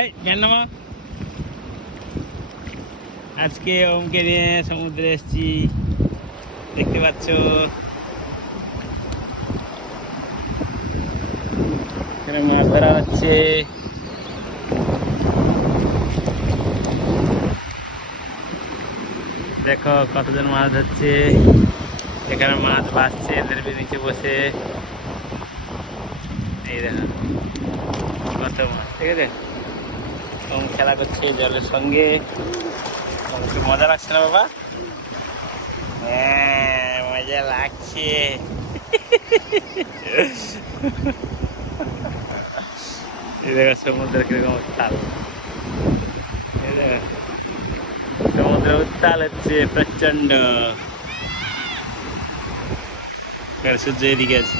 এই নামা। আজকে ওমকে নিয়ে সমুদ্রে এসেছি, দেখতে পাচ্ছ। এখানে মাছ ধরা হচ্ছে। দেখো কতজন মাছ ধরছে। এখানে মাছ ভাসছে এদের নিচে বসে। এই দেখো কত মাছ, ঠিক আছে। ওম খেলা করছে জলের সঙ্গে। ওকে মজা লাগছে না বাবা? হ্যাঁ, মজা লাগছে। এই দেখো সমুদ্রের কিরকম উত্তাল। এই দেখো সমুদ্রের উত্তাল হচ্ছে প্রচন্ড। সূর্য এদিকে আছে।